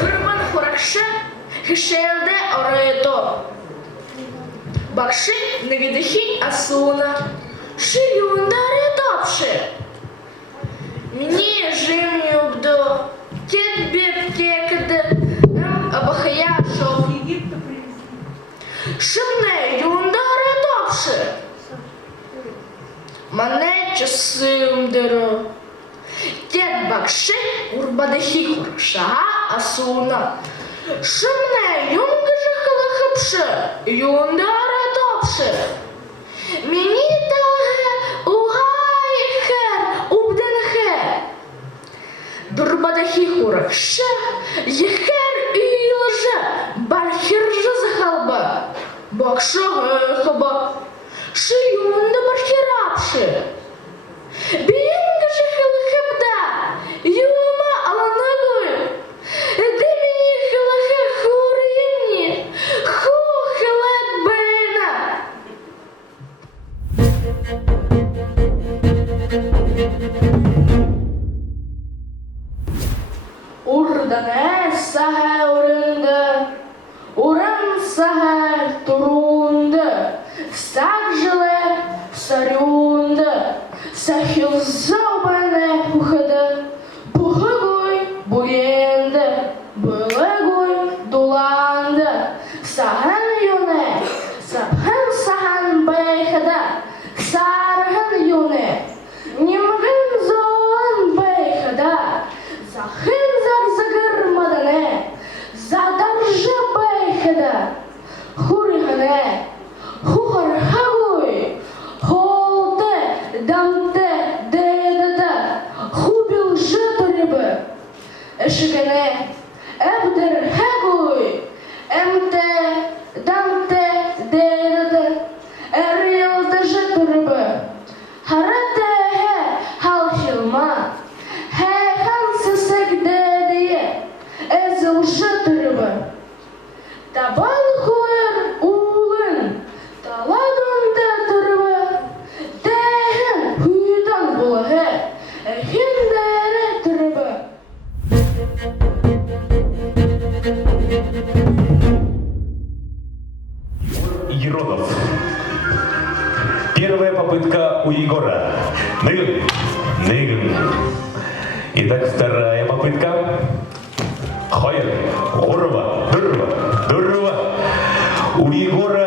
Hırman Horakşı Hişelde Oraydo Bakşı Nevidehi Asuna Шиюндаре топши. Мне жемюбдо, тетбептекды, абахая шел Египта привезли. Шимне юндаре топши. Мане часымдыро. Тет бакши урбадахи хуршага асуна. Шимне юнгажы халахапши, юндаре топши. Мені таге угай хер убденхе. Дурбадахи хуракше, єхер і лже, бархірже захалба. Бакшага хаба, шиюнда бархірапши. Бієнгажи хелахебда, юма аланагою. Де мені хелахе хур'ємні, ху хелет бейна. Урдане саhe урынды, урын саhe турунды, сак жылы сарюнды, сахилзы бәне пухыды, пухыгой буенды, бұлыгой дуланды, сахын юны, сапхын сахан бәйхыды, сархын юны, немгін золын бәйхыды, захын зар загырмадыны, задаржы бәйхыды, хурихыны, хухархагуй, холты, дамты, дэйдыды, хубил жытырыбы, ішігіні, әбдір хагуй, әмті, дамты, дэйдыды, әрілді жытырыбы, харатыхе халхилма, хәйхан сысык дэдіе, әзіл жытырыбы, табан хойыр улын, таладында тұрыбы, дәйін хуйдан бұлығы, әхін дәрі тұрыбы. Еродов. Первая попытка у Егора. Ныгн. Ныгн. Итак, вторая попытка. Хойер. Урва. Дурва. Дурва. У Егора